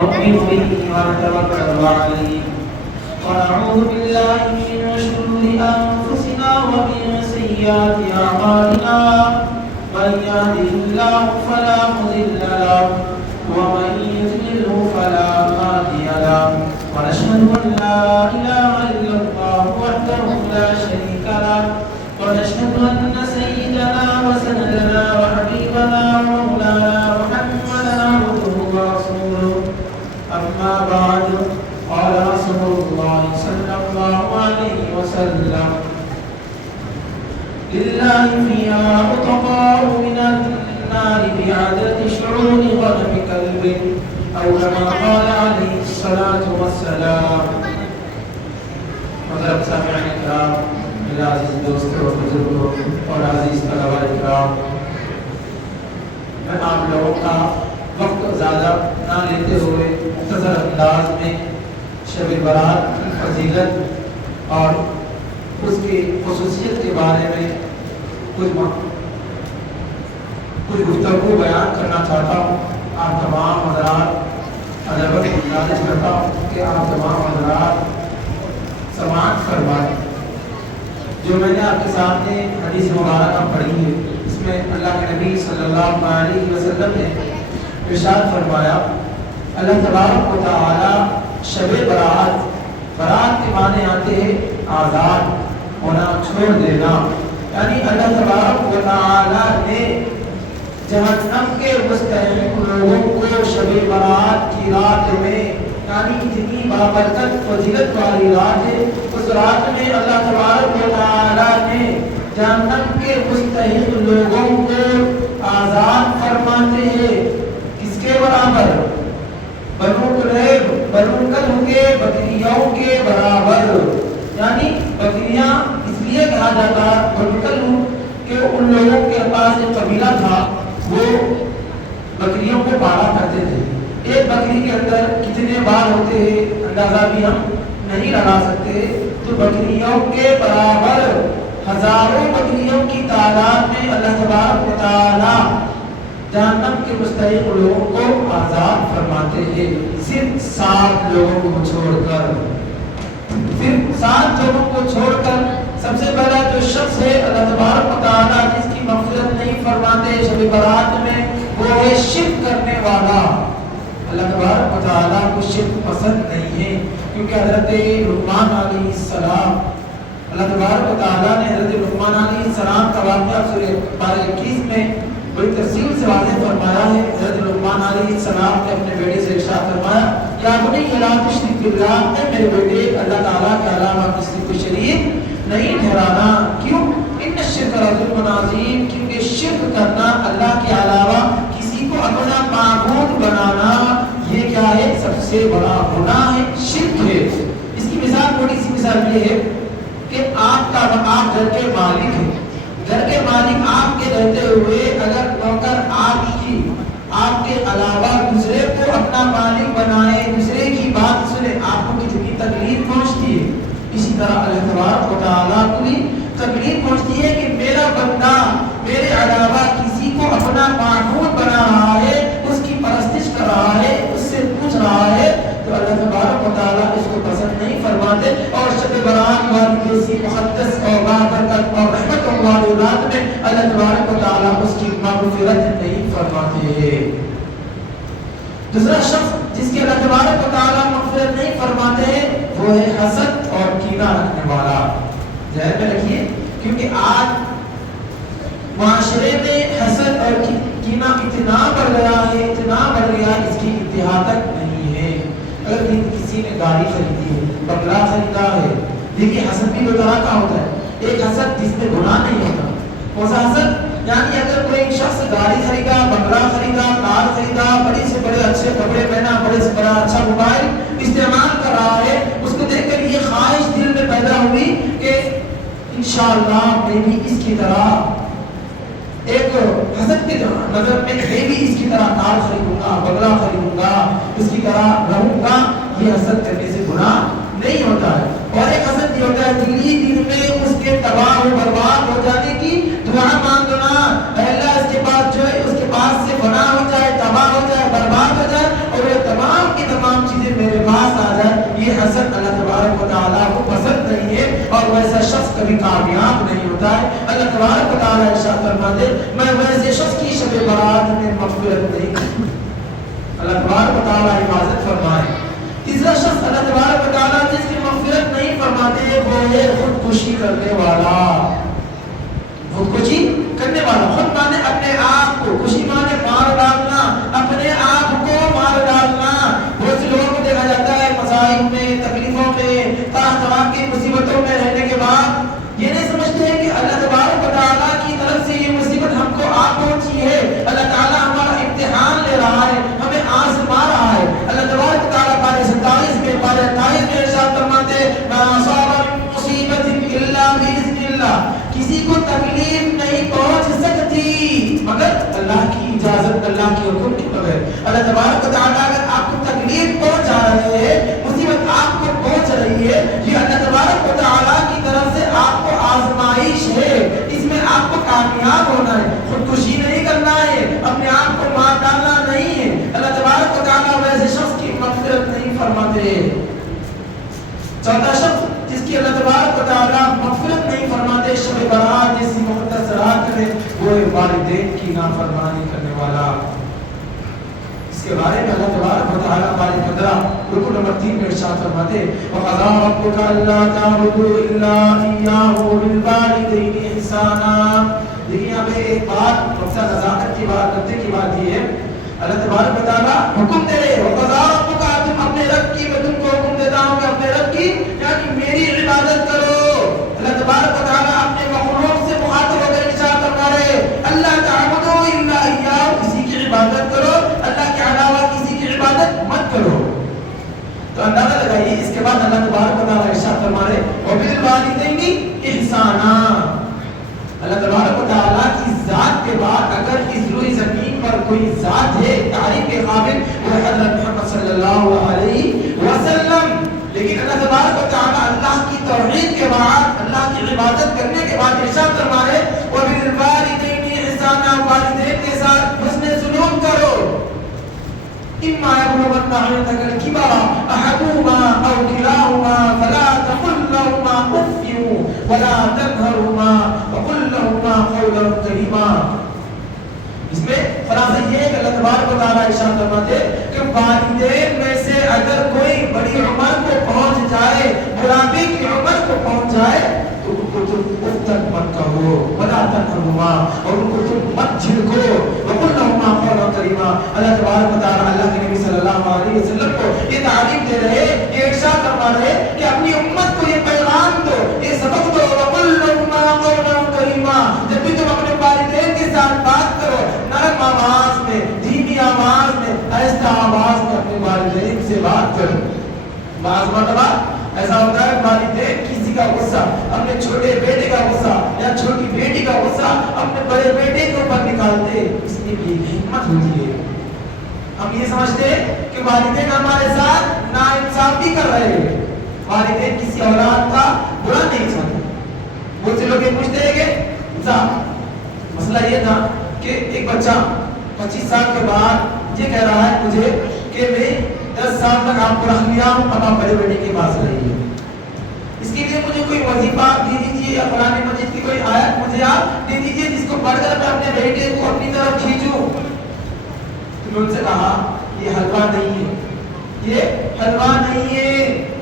نؤمن به ونتوكل عليه ونعوذ بالله من شرور أنفسنا ومن سيئات أعمالنا من يهده الله فلا مضل له ومن يضلله فلا هادي له ونشهد أن لا إله إلا الله وحده لا شريك له ونشهد أن سيدنا وسندنا وحبيبنا ومولانا محمدا عبده ورسوله أما بعد قال رسول الله صلى الله عليه وسلم لله فيها أتقاء من النار بعدد شعور غضب كلب أو كما قال عليه الصلاة والسلام. حضرت سامعین کرام، میرے عزیز دوستوں اور بزرگوں اور عزیز طلباء کرام، میں آپ لوگوں کا وقت زیادہ نہ لیتے ہوئے مختصر انداز میں شب برات کی فضیلت اور اس کی خصوصیت کے بارے میں کچھ گفتگو بیان کرنا چاہتا ہوں. آپ تمام حضرات ادب کی گزارش کرتا ہوں کہ آپ تمام حضرات سماعت فرمائیں. جو میں نے آپ کے سامنے حدیث مبارکہ پڑھی ہے، اس میں اللہ کے نبی صلی اللہ علیہ وسلم نے ارشاد فرمایا، اللہ تبارک و تعالی شب برات، برات کے معنی آتے ہیں آزاد ہونا، چھوڑ دینا. یعنی اللہ تبارک و تعالی نے جہنم کے مستحق لوگوں کو شب برات کی رات میں، یعنی اتنی بابرکت فضیلت والی رات ہے، اس رات میں اللہ تبارک و تعالی نے جہنم کے مستحق لوگوں کو آزاد فرماتے ہیں. کس کے برابر؟ بنو قریب، بنو کلب کے بکریوں کے برابر. یعنی بکریاں اس لیے کہا جاتا بنو کلب کہ ان لوگوں کے پاس ایک قبیلہ تھا، وہ بکریوں کو پالا کرتے تھے. ایک بکری کے اندر کتنے بال ہوتے ہیں اندازہ بھی ہم نہیں لگا سکتے. تو بکریوں کے برابر ہزاروں بکریوں کی تعداد میں اللہ تبارک و تعالی جہنم کے مستحق لوگوں کو آزاد فرماتے ہیں، صرف 7 لوگوں کو چھوڑ کر. صرف 7 لوگوں کو چھوڑ کر سب سے پہلا جو شخص ہے اللہ تبارک و تعالی جس کی مغفرت نہیں فرماتے شب برات میں، وہ ہے شرک کرنے والا. اللہ تبارک و تعالیٰ کو شرک پسند نہیں ہے، کیونکہ حضرت لقمان علیہ السلام، اللہ تبارک و تعالیٰ نے حضرت لقمان علیہ السلام کا واقعہ سورہ پارہ 21 میں بڑی تفصیل سے واضح فرمایا ہے. حضرت لقمان علیہ السلام نے اپنے بیٹے سے ارشاد فرمایا، یا بنی لا تشرک باللہ، اے میرے بیٹے اللہ تعالیٰ کے علاوہ کسی کو شریک نہیں ٹھہرانا. کیوں؟ ان الشرک لظلم عظیم، کیونکہ شرک کرنا، اللہ کے علاوہ کسی کو اپنا معبود بنانا، یہ کیا ہے؟ سب سے بڑا گناہ ہے، شرک ہے. اس کی مثال، تھوڑی سی مثال یہ ہے کہ آپ گھر کے مالک ہیں. گھر کے مالک آپ کے رہتے ہوئے اگر نوکر آپ کے علاوہ دوسرے کو اپنا مالک بنائے، دوسرے کی بات سنے، آپ کو کتنی تکلیف پہنچتی ہے. اسی طرح اللہ تبارک و تعالیٰ کو بھی تکلیف پہنچتی ہے کہ میرا بندہ میرے علاوہ کسی کو اپنا معبود بنا رہا ہے، اس کی پرستش کر رہا ہے، اس سے پوچھ رہا ہے. تو اللہ تبارک و تعالیٰ اس کو پسند نہیں فرماتے. اور شب برات والی جیسی مقدس اور بابرکت اور رحمت والی رات میں اللہ تبارک و تعالیٰ اس کی مغفرت نہیں فرماتے. دوسرا شخص جس کی اللہ تبارک و تعالیٰ مغفرت نہیں فرماتے ہیں وہ ہے حسد اور کینہ رکھنے والا. ذہن میں رکھیے، کیونکہ آج معاشرے میں حسد اور کینہ اتنا بڑھ گیا ہے، اتنا بڑھ گیا، اس کی انتہا تک نہیں ہے. اگر کسی نے گاڑی خریدی ہے، بنگلہ خریدا ہے، دیکھیے حسد بھی دو طرح کا ہوتا ہے. ایک حسد جس میں گناہ نہیں ہوتا، کون سا حسد؟ یعنی اگر کوئی شخص گاڑی خریدا، بنگلہ خریدا، کار خریدا، بڑے سے بڑے اچھے کپڑے پہنا، بڑے سے بڑا اچھا موبائل استعمال کر رہا ہے، اس کو دیکھ کر یہ خواہش دل میں پیدا ہوئی کہ انشاءاللہ میں بھی اس کی طرح، ایک حسد کی نظر میں میں بھی اس کی طرح کار خریدوں گا، بنگلہ خریدوں گا، اس کی طرح رہوں گا. یہ حسد کرنے سے گناہ نہیں ہوتا ہے. اور ایک حسد یہ ہوتا ہے دلی دل میں اس کے تباہ و برباد ہو جانے کی دعا مانگنا، اللہ اس کے پاس جو ہے اس کے پاس سے فنا ہو جائے، تباہ ہو جائے، برباد ہو جائے، اور وہ تمام کی میرے پاس آ جائے، یہ حسد اللہ تبارک و تعالیٰ کو پسند نہیں ہے، اور ویسا شخص کبھی کامیاب نہیں ہوتا ہے۔ اللہ تبارک و تعالیٰ ارشاد فرماتے میں ویسے شخص کی شب برات میں مغفرت نہیں کروں۔ اللہ تبارک و تعالیٰ حفاظت فرمائے۔ تیسرا شخص اللہ تبارک و تعالیٰ جس کی مغفرت نہیں فرماتے وہ ہے خودکشی کرنے والا۔ خودکشی کرنے والا، خود مانے اپنے آپ کو، کشی مانے مار ڈالنا، اپنے آپ کو مار ڈالنا۔ بہت سے لوگوں کو دیکھا جاتا ہے مصائب میں، تکلیفوں میں، طرح طرح کی مصیبتوں میں رہنے کے بعد یہ نہیں سمجھتے ہیں کہ اللہ تبارک و تعالیٰ کی طرف سے یہ مصیبت ہم کو آ پہنچی ہے، اللہ تعالیٰ ہمارا امتحان لے رہا ہے، ہمیں آزما رہا ہے۔ اللہ تبارک و تعالیٰ پارے 27 میں، پارے 28 میں ارشاد فرماتے ما اصاب من مصیبت الا باذن اللہ، کسی کو تکلیف نہیں پہنچ سکتی مگر اللہ کی اجازت، اللہ کے حکم کے بغیر۔ اللہ تبارک و تعالیٰ اگر آپ کو تکلیف پہنچا رہے ہیں، مصیبت آپ کو پہنچ رہی ہے، یہ اللہ تبارک و تعالیٰ کی طرف سے آپ کو آزمائش ہے، اس میں آپ کو کامیاب ہونا ہے، خودکشی نہیں کرنا ہے، اپنے آپ کو مار ڈالنا نہیں ہے۔ اللہ تبارک و تعالیٰ ویسے شخص کی مغفرت نہیں فرماتے۔ چوتھا شخص جس کی اللہ تبارک و تعالیٰ مغفرت نہیں فرماتے شب برات جیسی مقدس رات میں، وہ والدین کی نافرمانی کرنے والا۔ اس کے بارے میں اللہ تبارک و تعالیٰ پارے 15 رکو نمبر 3 میں ارشاد فرماتے وَقَضَىٰ رَبُّكَ أَلَّا تَعْبُدُوا إِلَّا إِيَّاهُ وَبِالْوَالِدَيْنِ إِحْسَانًا۔ دیکھیں یہاں پہ ایک بات نقطہ نزاکت کی بات کرتے کی بات یہ ہے، اللہ تبارک و تعالیٰ حکم دے رہے وَقَضَىٰ رَبُّكَ، تم اپنے رب کی، میں تم کو حکم دیتا ہوں کہ اپنے رب کی یعنی میری عبادت کرو۔ اللہ تبارک و تعالیٰ اپنے مخلوق سے مخاطب ہو کر ارشاد فرما رہے اللہ تعبدوا الا اياه، کسی کی عبادت کرو، اللہ کے علاوہ کسی کی عبادت مت کرو۔ تو اندازہ لگائیے اس کے بعد اللہ تبارک و تعالیٰ ارشاد فرما رہے وبالوالدین احسانا۔ اللہ تبارک و تعالیٰ کی ذات کے بعد اگر اس روئے زمین پر کوئی ذات ہے تعریف کے قابل وہ حضرت محمد صلی اللہ علیہ وسلم، لیکن اللہ تبارک و تعالیٰ اللہ کی توحید کے بعد، اللہ کی عبادت کرنے کے بعد ارشاد فرما رہے وبالوالدین احسانا، والدین کے ساتھ حسن سلوک کرو۔ اما يبلغن عندك الكبر احدهما او كلاهما فلا تقل لهما اف ولا تنهرهما وقل لهما قولا كريما۔ اس میں خلاصہ یہ ہے کہ اللہ تبارک و تعالیٰ ارشاد فرماتے کہ والدین میں سے اگر کوئی بڑی عمر کو پہنچ جائے، بڑھاپے کی عمر کو پہنچ جائے تو ان کو تم اف تک مت کہو ولا تنہرہما، اور ان کو تم مت جھڑکو، وقل لہما قولا کریما۔ اللہ تبارک و تعالیٰ اللہ کے نبی صلی اللہ علیہ وسلم کو یہ تعلیم دے رہے، یہ ارشاد فرما رہے کہ اپنی امت کو یہ پیغام دو، یہ سبق دو وقل لہما قولا کریما۔ جب بھی تم اپنے والدین کے ساتھ بات کرو، نرم آواز میں، دھیمی آواز میں، آہستہ آواز میں اپنے والدین سے بات کرو۔ بعض مرتبہ ایسا ہوتا ہے والدین کسی کا غصہ، اپنے چھوٹے بیٹے کا غصہ یا چھوٹی بیٹی کا غصہ اپنے بڑے بیٹے کے اوپر نکالتے، اس میں بھی ایک حکمت ہوتی ہے۔ ہم یہ سمجھتے ہیں کہ والدین ہمارے ساتھ ناانصافی کر رہے ہیں، والدین کسی اولاد کا برا نہیں چاہتے۔ بہت سے لوگ یہ پوچھتے ہیں کہ مسئلہ یہ تھا کہ ایک بچہ 25 سال کے بعد یہ کہہ رہا ہے مجھے کہ میں 10 سال تک آپ کو رکھ لیا ہوں، اب آپ بڑے بیٹے کے پاس رہیے، اس کے لیے مجھے کوئی وظیفہ دے دیجیے یا قرآن مجید کی کوئی آیت مجھے آپ دے دیجیے جس کو پڑھ کر میں اپنے بیٹے کو اپنی طرف کھینچوں۔ تو میں ان سے کہا یہ حلوہ نہیں ہے، یہ حلوہ نہیں ہے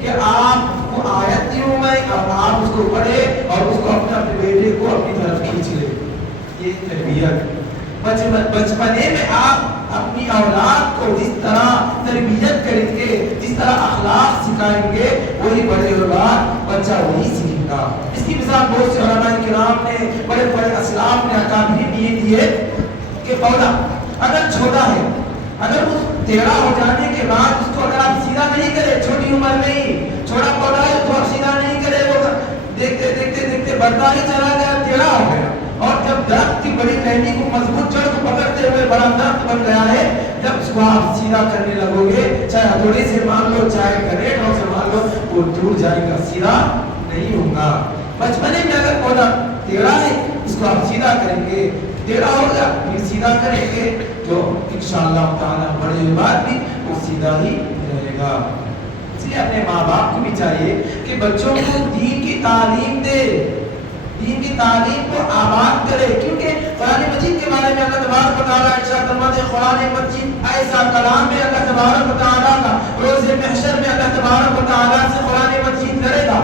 کہ آپ کو آیت دوں میں اب آپ اس کو پڑھے اور اس کو اپنے بیٹے کو اپنی طرف کھینچ لے۔ یہ تربیت بچپنے میں آپ اپنی اولاد کو جس طرح تربیت کریں گے، جس طرح اخلاق سکھائیں گے، وہی بڑے اولاد بچہ وہی سیکھے گا۔ اس کی مثال بہت سے علماء کرام نے، بڑے بڑے اسلاف نے، اکابرین نے یہ دی ہے کہ پودا اگر چھوٹا ہے، اگر اس ٹیڑھا ہو جانے کے بعد اس کو اگر آپ سیدھا نہیں کرے، چھوٹی عمر میں ہی چھوٹا پودا ہے تو آپ سیدھا نہیں کرے، وہ دیکھتے دیکھتے دیکھتے بڑھتا ہی چلا گیا، ٹیڑھا ہو گیا، اور جب درخت کی بڑی ٹہنی کو مضبوط جڑ کو پکڑتے ہوئے بڑا درخت بن گیا ہے، جب اس کو آپ سیدھا کرنے لگو گے، چاہے ہتھوڑی سے مان لو چاہے کریٹوں سے مان لو، وہ ٹوٹ جائے گا، سیدھا نہیں ہوگا۔ بچپنے میں اگر پودا ٹیڑھا ہے اس کو آپ سیدھا کریں گے، ٹیڑھا ہوگا پھر سیدھا کریں گے تو انشاءاللہ تعالی بڑے بعد بھی وہ سیدھا ہی رہے گا۔ لیے اپنے ماں باپ کو بھی چاہیے کہ بچوں کو دین کی تعلیم دے، دین کی تعلیم کو آباد کرے، کیونکہ قرآن مجید کے بارے میں اللہ تبارک و تعالیٰ ارشاد فرماتے ہیں قرآن مجید ایسا کلام ہے اللہ تبارک و تعالیٰ کا، روز محشر میں اللہ تبارک و تعالیٰ سے قرآن مجید لڑے گا۔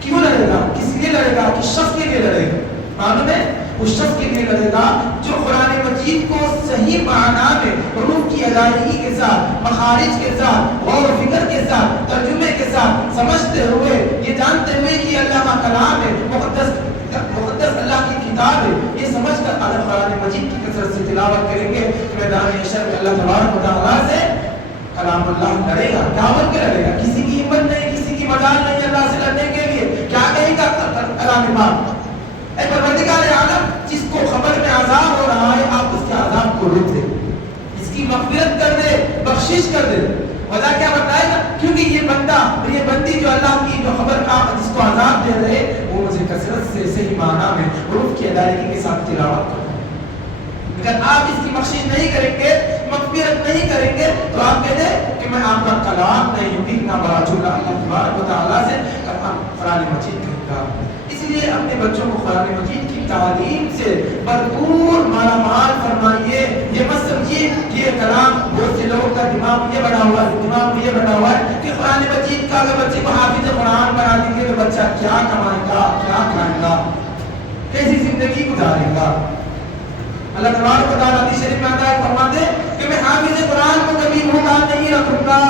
کیوں لڑے گا؟ کس لیے لڑے گا؟ کس شخص کے لیے لڑے گا؟ معلوم ہے؟ اس شخص کے لیے لڑے گا جو قرآن مجید کو صحیح معنی میں حروف کی ادائیگی کے ساتھ، مخارج کے ساتھ، غور و فکر کے ساتھ، ترجمے کے ساتھ سمجھتے ہوئے، یہ جانتے ہوئے کہ اللہ کا کلام ہے، مقدس اللہ کی کتاب ہے، یہ سمجھ کر اگر قرآن مجید کی کثرت سے تلاوت کریں گے تو میدان حشر میں اللہ تبارک و تعالیٰ سے کلام اللہ لڑے گا۔ کیا بول کے لڑے گا؟ کسی کی ہمت نہیں، کسی کی مجال نہیں اللہ سے لڑنے کے لیے۔ کیا کہے گا کلام پاک؟ اے پروردگار عالم، جس کو خبر میں عذاب ہو رہا ہے آپ اس کے عذاب کو روک دے، اس کی مغفرت کر دے، بخشش کر دے۔ وجہ کیا بتائے گا؟ کیونکہ یہ بندہ اور یہ بندی جو اللہ کی جو خبر کا جس کو عذاب دے رہے وہ مجھے کثرت سے صحیح معنی میں حروف کی ادائیگی کے ساتھ تلاوت کرتا ہے۔ اگر آپ اس کی بخشش نہیں کریں گے، مغفرت نہیں کریں گے تو آپ کہتے ہیں کہ میں آپ کا کلام نہیں ہوں، اتنا بڑا جملہ اللہ تبارک و تعالیٰ سے قرآن مجید کہتا ہے۔ اس لیے اپنے بچوں کو قرآن مجید کی تعلیم سے بھرپور مالا مال فرمائیے۔ یہ مت سمجھیے کہ یہ کلام بہت سے لوگوں کا دماغ یہ بڑا ہوا ہے کہ قرآن مجید کا اگر بچے کو حافظ قرآن بنا دیں گے تو بچہ کیا کمائے گا، کیا کھائے گا، کیسی زندگی گزارے گا۔ اللہ تبارک و تعالیٰ حدیث شریف میں آتا ہے، فرماتے ہیں کہ میں حافظ قرآن کو کبھی بھوکا نہیں رکھوں گا،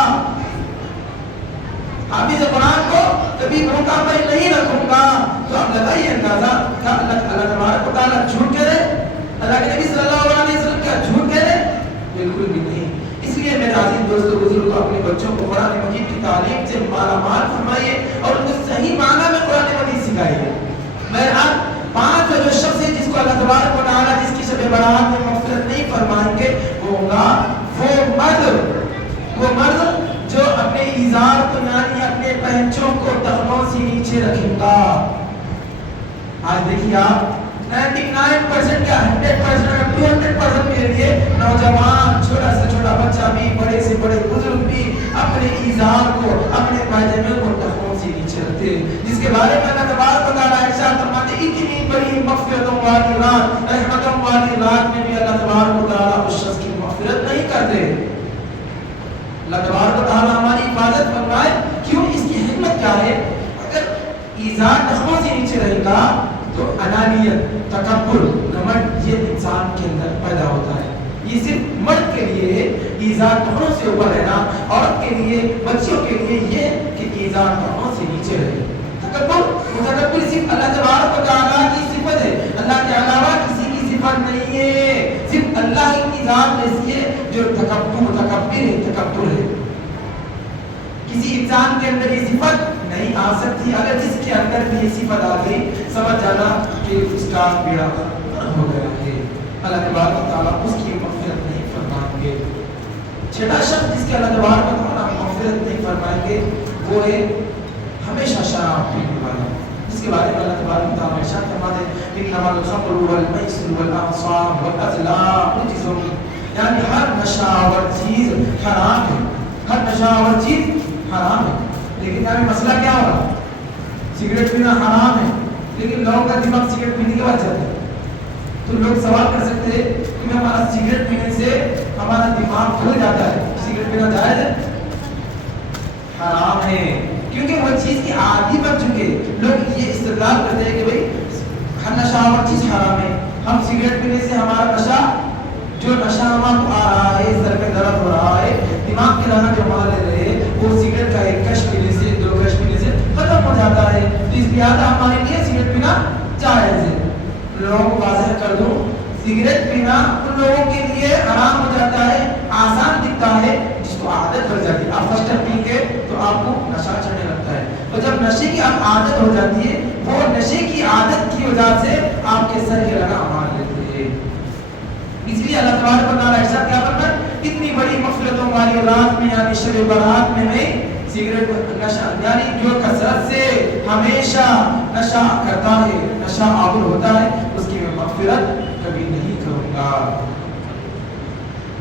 حافظ قرآن کو کبھی بھوکا میں نہیں رکھوں گا۔ تو اب لگائیے اندازہ کہ اللہ تبارک و تعالیٰ جھوٹ کہہ رہے، اللہ کے نبی صلی اللہ علیہ وسلم کیا جھوٹ کہہ رہے؟ بالکل بھی نہیں۔ اس لیے میرے عزیز دوستو بزرگوں، اپنے بچوں کو قرآن مجید کی تعلیم سے مالا مال فرمائیے اور ان کو صحیح معنی میں قرآن مجید سکھائیے۔ بہرحال پانچ جو شخص ہے جس کو اللہ تبارک و تعالیٰ جس کی شب برات میں مغفرت نہیں فرمائیں گے وہ ہوگا وہ مرد جو اپنے ایزار کو یعنی اپنے پہنچوں کو ٹخنوں سے نیچے رکھے گا۔ آج دیکھیے آپ 99% کیا 100% 200% کے لیے نوجوان، چھوٹا سے چھوٹا بچہ بھی، بڑے سے بڑے بزرگ بھی اپنے ایزار کو، اپنے پائجامے کو ٹخنوں سے نیچے رکھتے ہیں، جس کے بارے میں اللہ تبارک و تعالیٰ ارشاد فرماتے ہیں اتنی بڑی مغفرتوں والی رات، رحمتوں والی رات میں بھی اللہ تبارک و تعالیٰ اس شخص کی مغفرت نہیں کرتے۔ اللہ تبارک و تعالیٰ ہماری حفاظت فرمائے۔ کیوں؟ اس کی حکمت کیا ہے؟ اگر ایزار ٹخنوں سے نیچے رہے گا تو انانیت، تکبر، گھمنڈ یہ انسان کے اندر پیدا ہوتا ہے۔ یہ صرف مرد کے لیے ایزار ٹخنوں سے اوپر رہنا، عورت کے لیے، بچیوں کے لیے یہ کہ ایزار ٹخنوں سے نیچے رہے۔ تکبر صرف اللہ تبارک و تعالیٰ کی صفت ہے، اللہ کے علاوہ کسی کی صفت نہیں ہے، صرف اللہ کی ذات ایسی ہے جو تکبر ہے۔ کسی انسان کے اندر یہ صفت نہیں آ سکتی۔ اگر جس کے اندر بھی یہ صفت آ گئی سمجھ جانا کہ اس کا بیڑا ہو گیا ہے، اللہ تبارک و تعالیٰ اس کی مغفرت نہیں فرمائیں گے۔ چھٹا شخص جس کے اللہ تبارک و تعالیٰ مغفرت نہیں فرمائیں گے وہ ہے ہمیشہ شراب پینے والا، جس کے بارے میں اللہ تبارک و تعالیٰ ارشاد فرماتے ہیں انما الخمر والمیسر والانصاب والازلام رجس، یعنی ہر نشاور چیز حرام ہے، ہر نشاور چیز حرام ہے۔ لیکن یہاں مسئلہ کیا ہو رہا؟ سگریٹ پینا حرام ہے لیکن لوگوں کا دماغ سگریٹ پینے کے بعد جاتا ہے۔ تو لوگ سوال کر سکتے ہیں کہ ہمارا سگریٹ پینے سے ہمارا دماغ کھل جاتا ہے، سگریٹ پینا جائز ہے؟ حرام ہے، کیونکہ وہ چیز کی عادی بن چکے۔ لوگ یہ استدلال کرتے ہیں کہ بھئی ہر نشہ چیز حرام ہے، ہم سگریٹ پینے سے ہمارا نشہ، جو نشہ ہمارا کو آ رہا ہے، سر میں درد ہو رہا ہے، دماغ کی راحت جو ہمارا لے رہے ہیں وہ سگریٹ کا ایک کش پینے سے، دو کش پینے سے ختم ہو جاتا ہے۔ تو اس لہٰذا ہمارے لیے سگریٹ پینا جائز ہے۔ لوگوں کو واضح کر دوں، سگریٹ پینا ان لوگوں کے لیے حرام ہو جاتا ہے، آسان دکھتا ہے، جس کو عادت بن جاتی ہے۔ آپ فرسٹ ٹائم پی کے تو آپ کو نشہ چڑھنے لگتا ہے، اور جب نشے کی آپ عادت ہو جاتی ہے، وہ نشے کی عادت کی وجہ سے آپ کے سر کے لگا مار لیتے ہیں۔ اس لیے اللہ تبارک و تعالیٰ ارشاد کیا فرماتا ہے اتنی بڑی مغفرتوں والی رات میں یعنی شب برات میں میں سگریٹ نشہ یعنی جو کثرت سے ہمیشہ نشہ کرتا ہے، نشہ آور ہوتا ہے، اس کی میں مغفرت کبھی نہیں کروں گا۔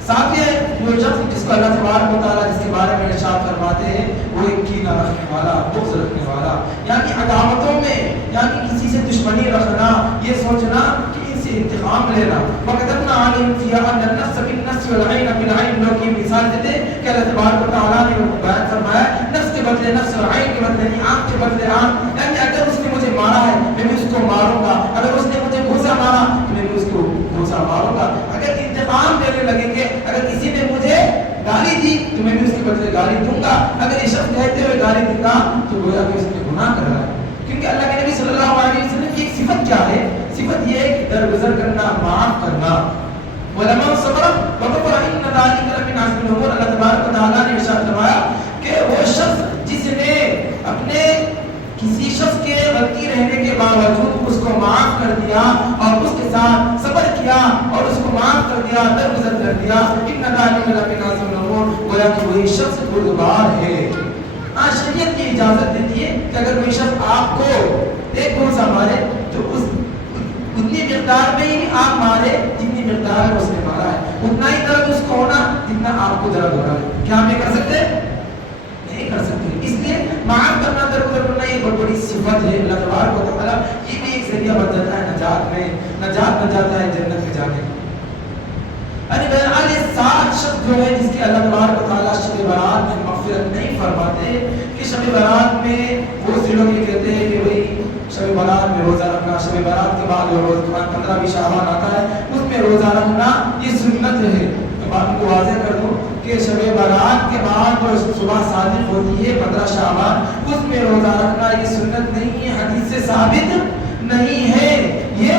ساتھ وہ شخص جس کو اللہ تبارک و تعالیٰ جس کے بارے میں ارشاد فرماتے ہیں وہ ایک کینہ رکھنے والا، بغض رکھنے والا، یعنی عداوتوں میں، یعنی کسی سے دشمنی رکھنا، یہ سوچنا کہ ان سے انتقام لینا۔ وَكَتَبْنَا عَلَيْهِمْ فِيهَا أَنَّ النَّفْسَ بِالنَّفْسِ وَالْعَيْنَ بِالْعَيْنِ، لوگ کی مثال دیتے کہ اللہ تبارک و تعالیٰ نے بیان فرمایا نفس کے بدلے نفس اور عین کے بدلے آنکھ کے بدلے آنکھ، یعنی اگر اس نے مجھے مارا ہے میں بھی اس کو ماروں گا، اگر اس نے مجھے گھوسا مارا تو میں بھی اس کو گھوسا ماروں گا، اگر انتقام لینے لگیں گے، اگر کسی نے مجھے گالی دی تو میں بھی اس کے بدلے گالی دوں گا، اگر یہ شخص کہتے ہوئے گالی دے گا تو گویا کہ اس نے گناہ کر رہا ہے۔ کیونکہ اللہ کے نبی صلی اللہ علیہ وسلم کی ایک صفت کیا ہے؟ صفت یہ ہے کہ درگزر کرنا، معاف کرنا۔ وَلَمَنْ صَبَرَ وَغَفَرَ إِنَّ ذَلِكَ لَمِنْ عَزْمِ الْأُمُورِ، اللہ تبارک و تعالیٰ نے ارشاد فرمایا کہ وہ شخص جس نے اپنے کسی شخص کے غلطی رہنے کے باوجود اس کو معاف کر دیا اور اس کے ساتھ صبر کیا اور اس کو معاف کر دیا، درگزر کر دیا، إِنَّ ذَلِكَ لَمِنْ عَزْمِ الْأُمُورِ، گویا کہ وہی شخص بردبار ہے۔ شریعت کی اجازت دیتی ہے کہ اگر کوئی شخص آپ کو ایک گھوسا مارے تو اتنی مقدار میں ہی آپ مارے جتنی مقدار میں اس نے مارا ہے، اتنا ہی درد اس کو ہونا جتنا آپ کو درد ہو رہا ہے۔ کیا ہم یہ کر سکتے؟ نہیں کر سکتے۔ اس لیے معاف کرنا، درگزر کرنا یہ بہت بڑی صفت ہے اللہ تبارک و تعالیٰ، یہ بھی ایک ذریعہ بن جاتا ہے نجات بن جاتا ہے جنت میں جانے کا۔ یعنی بہرحال یہ 7 شخص جو ہے جس کی اللہ تبارک و تعالیٰ شب برات میں مغفرت نہیں فرماتے کہ شب برات میں بہت سے لوگ یہ کہتے ہیں کہ بھئی شب برات میں روزہ رکھنا، شب برات کے بعد جو روز 15 شعبان آتا ہے اس میں روزہ رکھنا یہ سنت ہے۔ میں بات کو واضح کر دوں کہ شب برات کے بعد جو صبح صادق ہوتی ہے 15 شعبان اس میں روزہ رکھنا یہ سنت نہیں ہے، حدیث سے ثابت نہیں ہے۔ یہ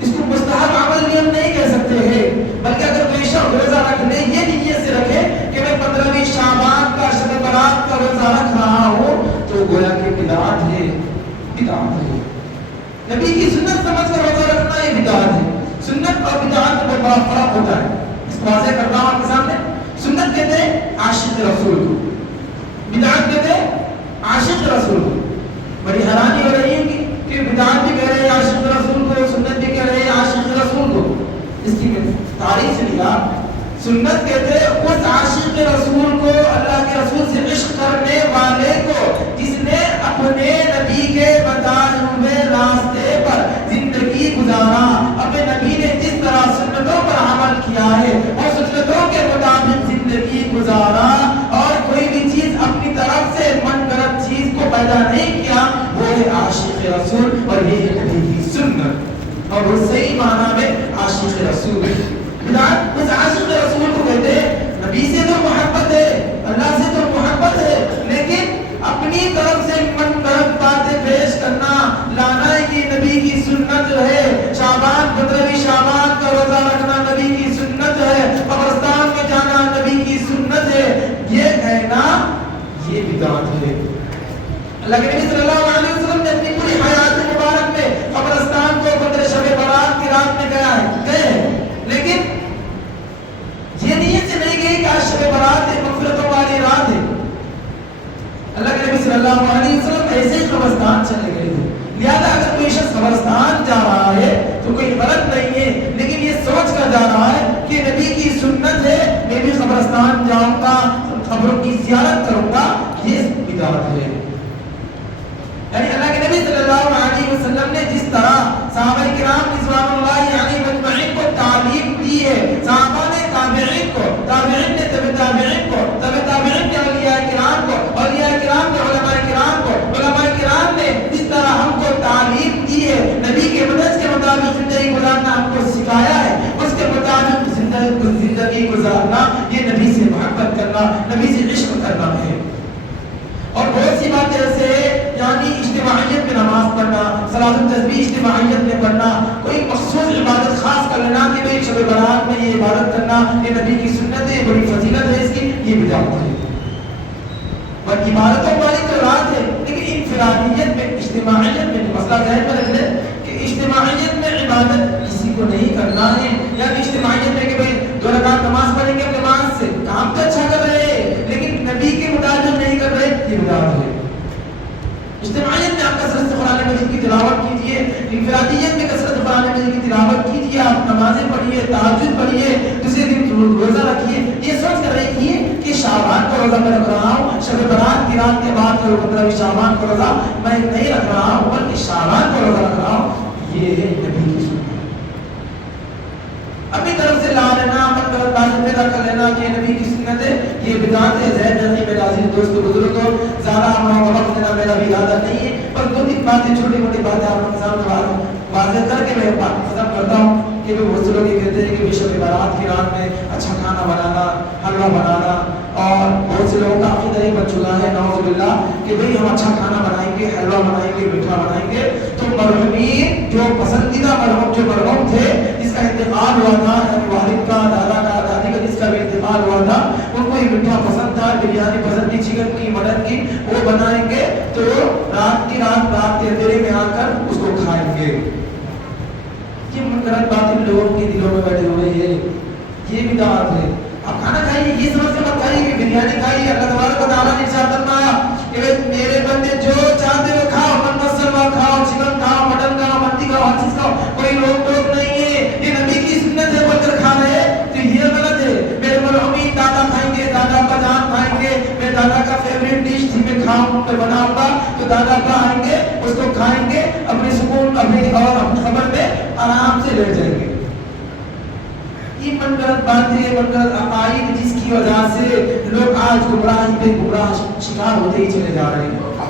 اس کو مستحب عمل بھی ہم نہیں کہہ سکتے ہیں، بلکہ اگر کوئی شخص روزہ رکھنے یہ نیت سے رکھے کہ میں 15ویں شعبان کا شب برات کا روزہ رکھ رہا ہوں تو گویا کہ بدعت ہے، بدعت ہے۔ نبی کی سنت سمجھ کر روزہ رکھنا یہ بدعت ہے۔ سنت اور بدعت میں بڑا فرق ہوتا ہے، اس کو واضح کرتا ہوں آپ کے سامنے۔ سنت کہتے ہیں عاشق رسول کو، بدعت کہتے ہیں عاشق رسول کو۔ بڑی حیرانی ہو رہی ہے کہ بدعت بھی کہہ رہے ہیں عاشق رسول کو، سنت بھی کہہ رہے ہیں عاشق رسول کو۔ اس کی تاریخ سے لیا، سنت کہتے ہیں اس عاشق رسول کو، اللہ کے رسول سے عشق کرنے والے کو جس نے اپنے نبی کے بتائے ہوئے راستے پر زندگی گزارا، اپنے نبی نے جس طرح سنتوں پر عمل کیا ہے اور سنتوں کے مطابق زندگی گزارا اور کوئی بھی چیز اپنی طرف سے من گھڑت چیز کو پیدا نہیں کیا، وہ ہے عاشق رسول اور یہ ہے نبی کی سنت، اور وہ صحیح معنی میں عاشق رسول ہے۔ بدعت اس عاشق رسول کو کہتے ہیں نبی سے تو محبت ہے، اللہ سے تو محبت ہے، لیکن اپنی طرف سے من گھڑت باتیں پیش کرنا، لانا ہے کہ نبی کی سنت جو ہے شعبان 15ویں شعبان کا روزہ رکھنا نبی کی سنت ہے، قبرستان میں جانا نبی کی سنت ہے، یہ کہنا یہ بدعت ہے۔ اللہ کے نبی صلی اللہ علیہ وسلم نے اپنی پوری حیات مبارک میں قبرستان کو 15 شب برات کی رات میں گیا ہے، لیکن یہ نیت سے نہیں گئی کہ آج شب برات ہے، مغفرتوں والی رات ہے۔ اللہ کے نبی صلی اللہ علیہ وسلم ایسے ہی قبرستان چلے گئے تھے، لہذا اگر کوئی شخص قبرستان جا رہا ہے تو کوئی غلط نہیں ہے، لیکن یہ سوچ کر جا رہا ہے کہ نبی کی سنت ہے میں بھی قبرستان جاؤں گا، قبروں کی زیارت کروں گا، یہ بدعت ہے۔ یعنی اللہ کے نبی صلی اللہ علیہ وسلم نے جس طرح صحابہ کرام رضوان اللہ علیہم اجمعین کو تعلیم دی ہے، صحابہ نے تابعین کو، تابعین نے تبع تابعین کو، تبع تابعین نے اولیاء کرام کو، اولیاء کرام نے علماء کرام کو، علماء کرام نے جس طرح ہم کو تعلیم دی ہے، نبی کے منہج کے مطابق زندگی گزارنا ہم کو سکھایا ہے، اس کے مطابق زندگی گزارنا یہ نبی سے محبت کرنا، نبی سے عشق کرنا ہے۔ اور بہت سی باتیں ایسے یعنی اجتماعیت میں نماز پڑھنا، صلاۃ التسبیح اجتماعیت میں پڑھنا، کوئی مخصوص عبادت خاص کر لینا کہ بھئی شب برات میں یہ عبادت کرنا یہ نبی کی سنت ہے، بڑی فضیلت ہے اس کی، یہ بدعت ہے۔ اور عبادتوں والی تو رات ہے، لیکن انفرادیت میں، اجتماعیت میں مسئلہ ذہن میں رکھ لیں کہ اجتماعیت میں عبادت کسی کو نہیں کرنا ہے، یعنی اجتماعیت میں کہ بھئی 2 رکعت نماز پڑھیں گے نماز سے کام تو اچھا کر رہے ہیں لیکن نبی کے مطابق نہیں کر رہے، یہ بدعت ہے۔ اجتماعیت میں آپ کثرت سے قرآن مجید کی تلاوت کیجیے، انفرادیت میں کثرت سے قرآن مجید کی تلاوت کیجیے، آپ نمازیں پڑھیے، تہجد پڑھیے، دوسرے دن روزہ رکھیے، یہ سوچ کر رکھیے کہ شعبان کو روزہ میں رکھ رہا ہوں، شب برات کی رات کے بعد 15 شعبان کو روزہ میں نہیں رکھ رہا ہوں بلکہ شعبان کو روزہ رکھ رہا ہوں، یہ ہے نبی کی سنت۔ اپنی طرف سے لا لینا، من غلط باتیں پیدا کر لینا کہ نبی کی سنت ہے، یہ بدعت ہے، زید نہیں میرے عزیز دوستو بزرگوں، زیادہ ہم وقت دینا میرا بھی ارادہ نہیں ہے، پر دو تین باتیں چھوٹی موٹی باتیں آپ کے سامنے واضح کر کے میں بات ختم کرتا ہوں کہ بہت سے لوگ یہ کہتے ہیں کہ شب برات کی رات میں اچھا کھانا بنانا، حلوہ بنانا، اور بہت سے لوگوں کا عقیدہ یہ بن چکا ہے نعوذ باللہ کہ بھئی ہم اچھا کھانا بنائیں گے، حلوہ بنائیں گے، میٹھا بنائیں گے تو مرحومین جو پسندیدہ مرحوم تھے جس کا انتقال ہوا تھا، والد کا، دادا کا، دادی کا جس کا بھی انتقال ہوا تھا، ان کو یہ میٹھا پسند تھا، بریانی پسند تھی، چکن کی، مٹن کی، وہ بنائیں گے تو رات کی رات کے اندھیرے میں آ کر اس کو کھائیں گے۔ یہ منکرات باطل لوگوں کے دلوں میں بیٹھے ہوئے ہیں، یہ بدعت ہے۔ آپ کھانا کھائیے، یہ سمجھ کے مت کھائیے کہ بریانی کھائیے، اللہ تبارک و تعالیٰ نے ارشاد فرمایا کہ میرے بندے جو چاہتے ہو کھاؤ، من مسلمہ کھاؤ، چکن کھاؤ، مٹن کھاؤ، مندی کھاؤ، ہر چیز کھاؤ، کوئی روک ٹوک نہیں ہے، یہ نبی کی سنت ہے بول کر کھا رہے تو یہ غلط ہے۔ میرے مرحومین دادا کھائیں گے، دادا ابا جان کھائیں گے، میرے دادا کا فیوریٹ ڈش تھی میں کھاؤں میں بناؤں گا تو دادا ابا آئیں گے، اس کو کھائیں گے، اپنے سکون اپنی اور اپنی خبر میں آرام سے لیٹ جائیں گے۔ یہ منکرات باتیں، منکرات عقائد جس کی وجہ سے لوگ آج گمراہی پہ گمراہ شکار ہوتے ہی چلے جا رہے ہیں۔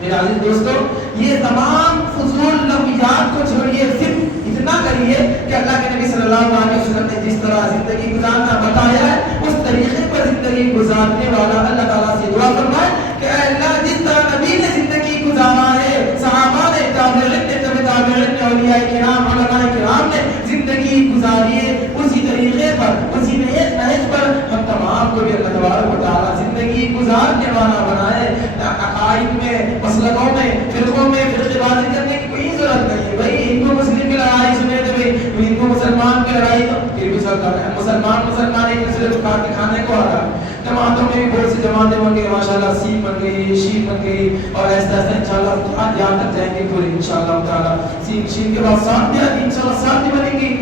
میرے عزیز دوستو، یہ تمام فضول لغویات کو چھوڑیے، صرف اتنا کریے کہ اللہ کے نبی صلی اللہ علیہ وسلم نے جس طرح زندگی گزارنا بتایا ہے اس طریقے پر زندگی گزارنے والا اللہ تعالیٰ سے دعا فرمائے کہ اے اللہ جس طرح نبی نے زندگی گزارا ہے، صحابہ نے، تابعین نے، تابعین نے، اولیاء کرام، علماء کرام نے زندگی گزاری ہے، اسی طریقے پر، اسی نہج پر ہم تمام کو بھی اللہ تبارک و تعالیٰ زندگی گزارنے والا بنائے۔ عقائد میں، مسلکوں میں، فرقوں میں فرقے بازی کرنے کی کوئی ضرورت نہیں ہے۔ بھائی ہندو مسلم کی لڑائی سنے تو بھائی ہندو مسلمان کی لڑائی تو پھر بھی سب کر رہے ہیں، مسلمان ایک دوسرے کو کاٹ کے کھانے کو آ رہا ہے۔ جماعتوں میں بھی بہت سی جماعتیں بن گئی، ماشاءاللہ سیکھ بن گئی، شیعہ بن گئی، اور ایسا ایسا انشاءاللہ جہاں تک جائیں گے پورے انشاءاللہ تعالیٰ شیعہ کے بعد ساتھ بھی آتی انشاءاللہ ساتھ بھی بنیں گی،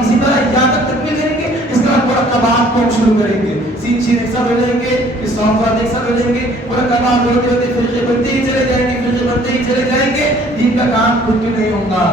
اسی طرح جہاں تک تکمیل کریں گے، اس کا مرکبات کو شروع کریں گے، شیعہ ایک ساتھ ہو جائیں گے، اسلامات ایک ساتھ ہو جائیں گے، مرکبات ہوتے ہوتے فرقے بنتے ہی چلے جائیں گے، فرقے بنتے ہی چلے جائیں گے، دین کا کام خود بھی نہیں ہوگا۔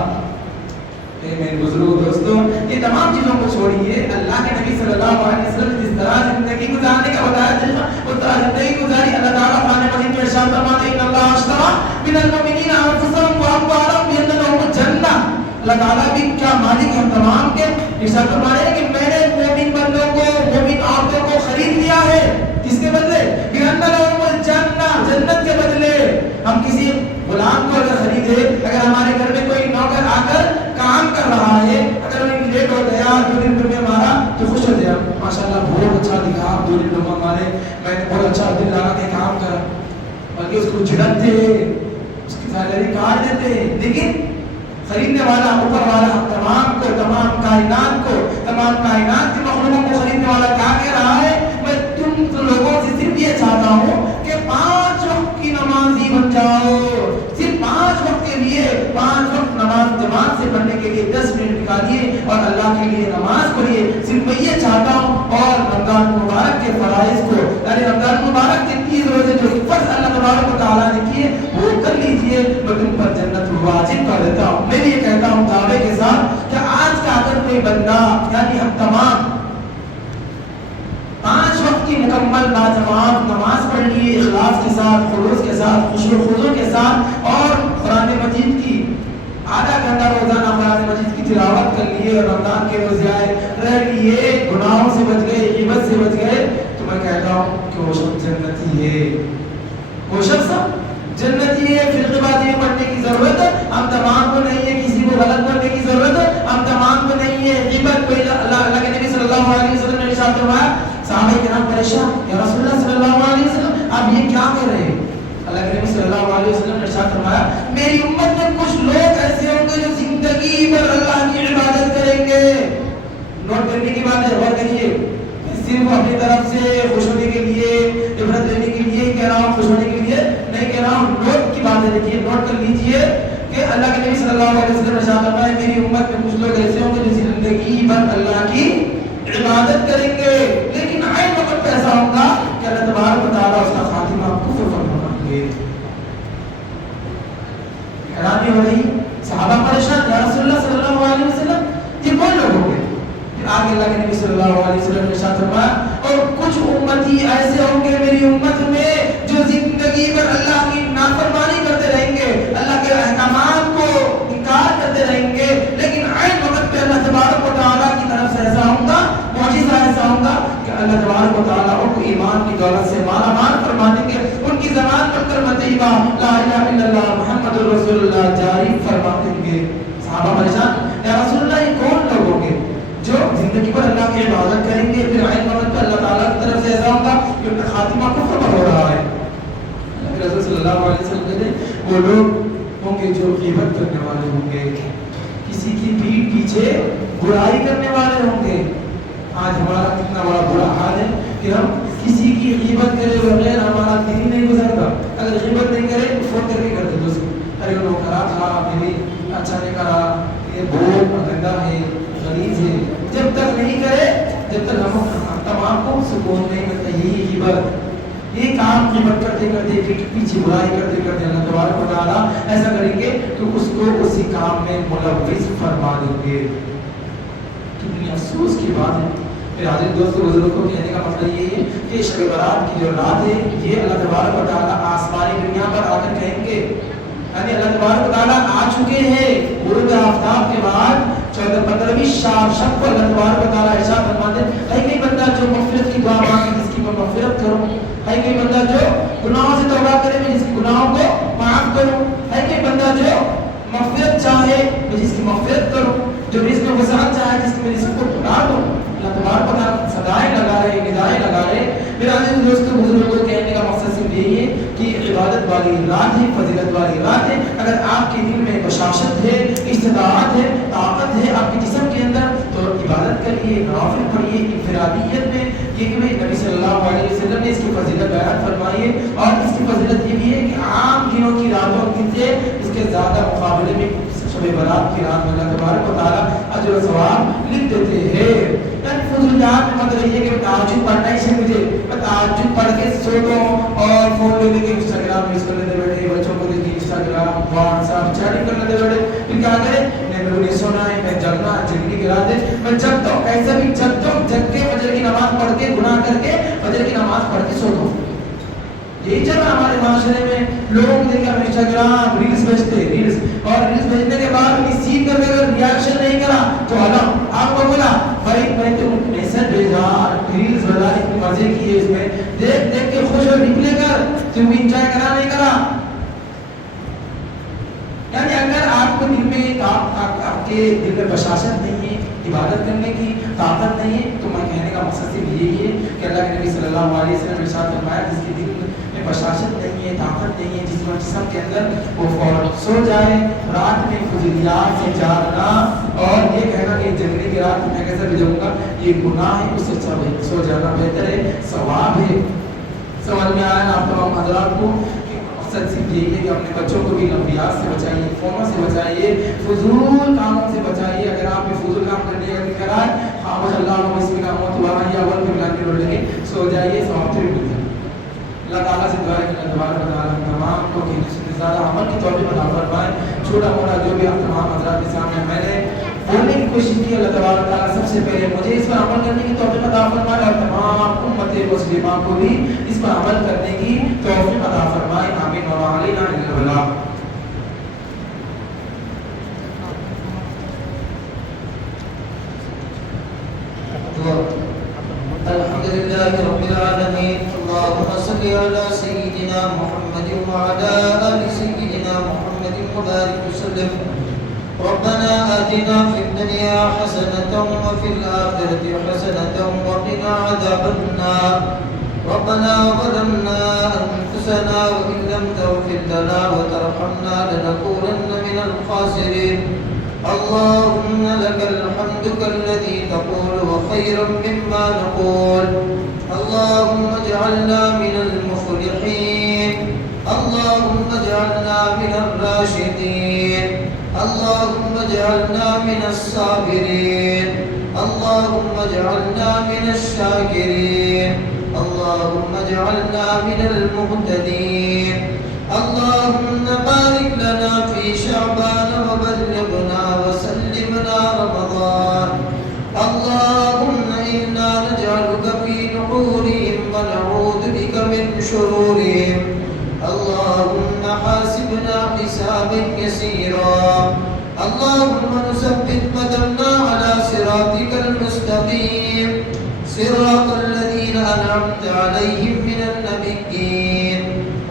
میرے بزرگوں دوستوں، یہ تمام چیزوں کو چھوڑیے، اللہ کے نبی صلی اللہ علیہ وسلم نے جس طرح زندگی گزارنے کا بتایا طریقہ اس طرح زندگی گزاری۔ اللہ تعالیٰ قرآن مجید میں ارشاد فرماتے ہیں ان اللہ اشترى من المؤمنین انفسهم واموالهم بان لهم الجنہ۔ اللہ تعالیٰ بھی کیا مالک ہم تمام کے، ارشاد فرما رہے ہیں کہ میں نے مومن بندوں کو، مومن عورتوں کو خرید لیا ہے، کس کے بدلے؟ بان لهم الجنہ، جنت کے بدلے۔ ہم کسی غلام کو اگر خریدے، اگر ہمارے گھر میں کوئی نوکر آ کر کام کر رہا ہے، اگر انہیں لیٹ ہو گیا، 2 دن میں ہمارا تو خوش ہو گیا، ماشاءاللہ بہت اچھا دکھا، 2 دن میں ہمارے میں نے بہت اچھا دل لگا کے کام کرا، بلکہ اس کو جھڑکتے، اس کی سیلری کاٹ دیتے، لیکن خریدنے والا اوپر والا ہم تمام کو، تمام کائنات کو، تمام کائنات کی مخلوقوں کو خریدنے والا کیا کہہ رہا ہے؟ میں تم لوگوں سے صرف یہ چاہتا ہوں کہ 5 وقت کی نمازی بن جاؤ، صرف 5 وقت کے لیے 5 وقت نماز جماعت سے پڑھنے کے لیے 10 منٹ نکالیے اور اللہ کے لیے نماز پڑھیے، صرف میں یہ چاہتا ہوں۔ اور رمضان مبارک کے فرائض کو، یعنی رمضان مبارک کے 30 روزے جو فرض اللہ تبارک و تعالیٰ نے کیے وہ کر لیجئے، میں تم پر جنت واجب کر دیتا ہوں۔ میں یہ کہتا ہوں دعوے کے ساتھ کہ آج کا اگر کوئی بندہ، یعنی ہم تمام 5 وقت کی مکمل باجماعت نماز پڑھ لیے، اخلاص کے ساتھ، خلوص کے ساتھ، خشوع و خضوع کے ساتھ، اور قرآن مجید کی آدھا گھنٹہ روزانہ قرآن مجید کی تلاوت کر لیے، اور رمضان کے روزے آئے رہ لیے، گناہوں سے بچ گئے، غیبت سے بچ گئے، تو میں کہتا ہوں کہ وہ شخص جنتی ہے، وہ شخص جنتی ہے۔ فرقے بازی پڑھنے کی ضرورت ہم تمام کو نہیں ہے، کسی کو غلط کرنے کی ضرورت ہم تمام کو نہیں ہے۔ غیبت کوئی اللہ کے نبی صلی اللہ علیہ وسلم نے ارشاد فرمایا، صحابہ کرام پریشان، یا رسول اللہ صلی اللہ علیہ وسلم آپ یہ کیا کہہ رہے ہیں؟ اللہ کے نبی صلی اللہ علیہ وسلم نے ارشاد فرمایا، میری امت میں کچھ لوگ ایسے ہوں گے جو زندگی بھر اللہ کی عبادت کریں گے۔ نوٹ کرنے کی بات ہے، غور کریے، صرف اپنی طرف سے خوش ہونے کے لیے، عبرت لینے کے لیے کہہ رہا ہوں، خوش ہونے کے لیے نہیں کہہ رہا ہوں، لوگ کی بات بات ہے، دیکھیے نوٹ کر لیجئے کہ اللہ کے نبی صلی اللہ علیہ وسلم نے ارشاد فرمایا میری امت میں کچھ لوگ ایسے ہوں گے جو زندگی بھر اللہ کی عبادت کریں گے، لیکن عین وقت پہ ایسا ہوگا کہ اللہ تبارک و تعالیٰ اس کا خاتمہ کفر پر فرمائیں گے۔ حیرانی ہو رہی، صحابہ پریشان، یا رسول اللہ صلی اللہ علیہ وسلم یہ کون لوگ ہوں گے؟ پھر آگے اللہ کے نبی صلی اللہ علیہ وسلم نے ارشاد فرمایا اور کچھ امتی ایسے ہوں گے میری امت میں جو زندگی بھر اللہ کی نافرمانی کرتے رہیں گے، اللہ کے احکامات کو انکار کرتے رہیں گے، لیکن عین وقت پہ اللہ تبارک و تعالیٰ کی طرف سے ایسا ہوگا، معجزہ ایسا ہوگا کہ اللہ تبارک و تعالیٰ ان کو ایمان کی دولت سے مالا مال فرما دیں گے، ان کی زبان پر کلمہ طیبہ لا الہ الا اللہ محمد رسول اللہ جاری فرما دیں گے۔ صحابہ پریشان، یا رسول اللہ یہ کون لوگ ہوں گے جو زندگی پر اللہ کی عبادت کریں گے، پھر عین وقت پہ اللہ تعالیٰ کی طرف سے ایسا ہوگا کہ ان کا خاتمہ کفر پر ہو رہا ہے؟ اللہ کے رسول صلی اللہ علیہ وسلم کہتے ہیں وہ لوگ ہوں گے جو غیبت کرنے والے ہوں گے، کسی کی پیٹھ پیچھے برائی کرنے والے ہوں گے۔ آج ہمارا کتنا بڑا برا حال ہے کہ ہم کسی کی غیبت کرے بغیر ہمارا دن ہی نہیں گزرتا۔ اگر غیبت نہیں کرے تو فون کر کے کرتے دوست، ارے وہ خراب تھا، میری اچھا نہیں کرا، یہ بہت گندا ہے، غلیظ ہے۔ جب تک نہیں کرے، جب تک ہم تمام کو سکون نہیں ملتا۔ یہی غیبت، یہ کام غیبت کرتے کرتے پیچھے برائی کرتے کرتے اللہ تبارک و تعالیٰ ایسا کریں گے تو اس کو اسی کام میں ملوث فرما دیں گے۔ کتنی افسوس کی بات ہے۔ پھر حاضر دوستوں بزرگوں کو کہنے کا مطلب یہ ہے کہ شب برات کی جو رات ہے یہ اللہ تبارک و تعالیٰ آسمانی دنیا پر آ کر کہیں گے، یعنی اللہ تبارک و تعالیٰ آ چکے ہیں غروب آفتاب کے بعد 14-15ویں شب کو اللہ تبارک و تعالیٰ ارشاد فرماتے ہیں ہے کوئی بندہ جو مغفرت کی دعا مانگے جس کی میں مغفرت کروں، ہے کوئی بندہ جو گناہوں سے توبہ کرے میں جس کے گناہوں کو معاف کروں، ہے کوئی بندہ جو مغفرت چاہے میں جس کی مغفرت کروں، جو رزق میں وسعت چاہے جس کی میں رزق کو بڑھا دوں۔ اللہ تبارک و تعالیٰ صدائیں لگا رہے، ندائیں لگا رہے۔ میرے عزیز دوستوں بزرگوں کو کہنے کا مقصد صرف یہی ہے کہ عبادت والی رات ہے، فضیلت والی رات ہے۔ اگر آپ کے دل میں بشاشت ہے، استطاعت ہے، طاقت ہے آپ کے جسم کے اندر تو عبادت کریے، نوافل پڑھیے انفرادیت میں۔ یہ نبی صلی اللہ علیہ وسلم نے اس کی فضیلت بیان فرمائی ہے، اور اس کی فضیلت یہ بھی ہے کہ عام دنوں کی راتوں سے اس کے زیادہ مقابلے میں شب برات کی رات میں اللہ تبارک و تعالیٰ اجر و ثواب لکھ دیتے ہیں۔ یعنی فضول جہاں میں مت رہیے کہ تہجد پڑھنا ہی سے مجھے میں تہجد پڑھ کے سوتا ہوں اور فون لے کے انسٹاگرام یوز کر لیتے بیٹھے، بچوں کو دیکھیے انسٹاگرام واٹس ایپ چیٹنگ کر لیتے بیٹھے، پھر کیا کرے نہیں میرے کو سونا ہے، میں جگنا جگنی کی رات ہے، میں جگتا ہوں ایسا بھی جگتا ہوں، جگ کے فجر کی نماز پڑھ کے گناہ کر کے فجر کی نماز پڑھ کے سوتا ہوں۔ یہی چل رہا ہمارے معاشرے میں، لوگوں کو دیکھ کر انسٹاگرام ریلز بھیجتے ریلز، اور ریلز بھیجنے کے بعد ریسیو کر کے اگر ریاکشن نہیں کرا تو علم آپ کو بولا بھائی میں تو میسج بھیجا، ریلز بنا، اتنے مزے کیے اس میں، دیکھ دیکھ کے خوش ہو ریپلے کر، تم بھی انجوائے کرا نہیں کرا۔ یعنی اگر آپ کو دل میں آپ کے دل میں بشاشت نہیں ہے، عبادت کرنے کی طاقت نہیں ہے، تو میں کہنے کا مقصد صرف یہی ہے کہ اللہ کے نبی صلی اللہ علیہ وسلم نے ارشاد فرمایا جس کے دل میں بشاشت نہیں ہے، طاقت نہیں ہے، جسم کے اندر وہ فوراً سو جائے۔ رات میں فضولیات سے جاگنا اور یہ کہنا کہ جگنے کی رات میں کیسے بھی جاؤں گا یہ گناہ ہے، اس سے اچھا سو جانا بہتر ہے، ثواب ہے۔ سمجھ میں آیا نا آپ تمام حضرات کو؟ صرف یہی ہے کہ اپنے بچوں کو بھی لمبیات سے بچائیے، فونوں سے بچائیے، فضول کاموں سے بچائیے۔ اگر آپ بھی فضول کام کرنے کا دل کرا ہے، خاموش اللہ اس کا موت ہوا یا اول پہ ملان کے لوٹ لگے سو جائیے، ثواب سے ملتا ہے۔ اللہ تعالیٰ سے دعا ہے کہ اللہ تبارک و تعالیٰ تمام کو زیادہ عمل کی توفیق عطا فرمائے۔ چھوٹا موٹا جو بھی آپ تمام حضرات کے سامنے میں نے بولنے کی کوشش کی، اللہ تبارک و تعالیٰ سب سے پہلے مجھے اس پر عمل کرنے کی توفیق عطا فرمائے اور تمام امت مسلمہ کو بھی اس پر عمل کرنے کی توفیق عطا فرمائے۔ آمین و علینا البلاغ۔ الحمد لله رب العالمين، اللهم صل على سيدنا محمد وعلى آل سيدنا محمد وبارك وسلم۔ ربنا آتنا في الدنيا حسنة وفي الآخرة حسنة وقنا عذاب النار۔ ربنا ظلمنا أنفسنا وإن لم تغفر لنا وترحمنا لنكونن من الخاسرين۔ اللهم لك الحمد كالذي تقول وخيرا مما نقول، اللهم اجعلنا من المفلحين، اللهم اجعلنا الراشدين اللهم اجعلنا من الصابرين اللهم اجعلنا من الشاكرين اللهم اجعلنا من المهتدين اللهم بارك لنا في شعبان وبلغنا وسلمنا رمضان اللهم إنا نجعلك في نحورهم ونعوذ بك من شرورهم اللهم حاسبنا حسابا يسيرا اللهم نثبت قدمنا على صراطك المستقيم صراط الذين أنعمت عليهم من النبيين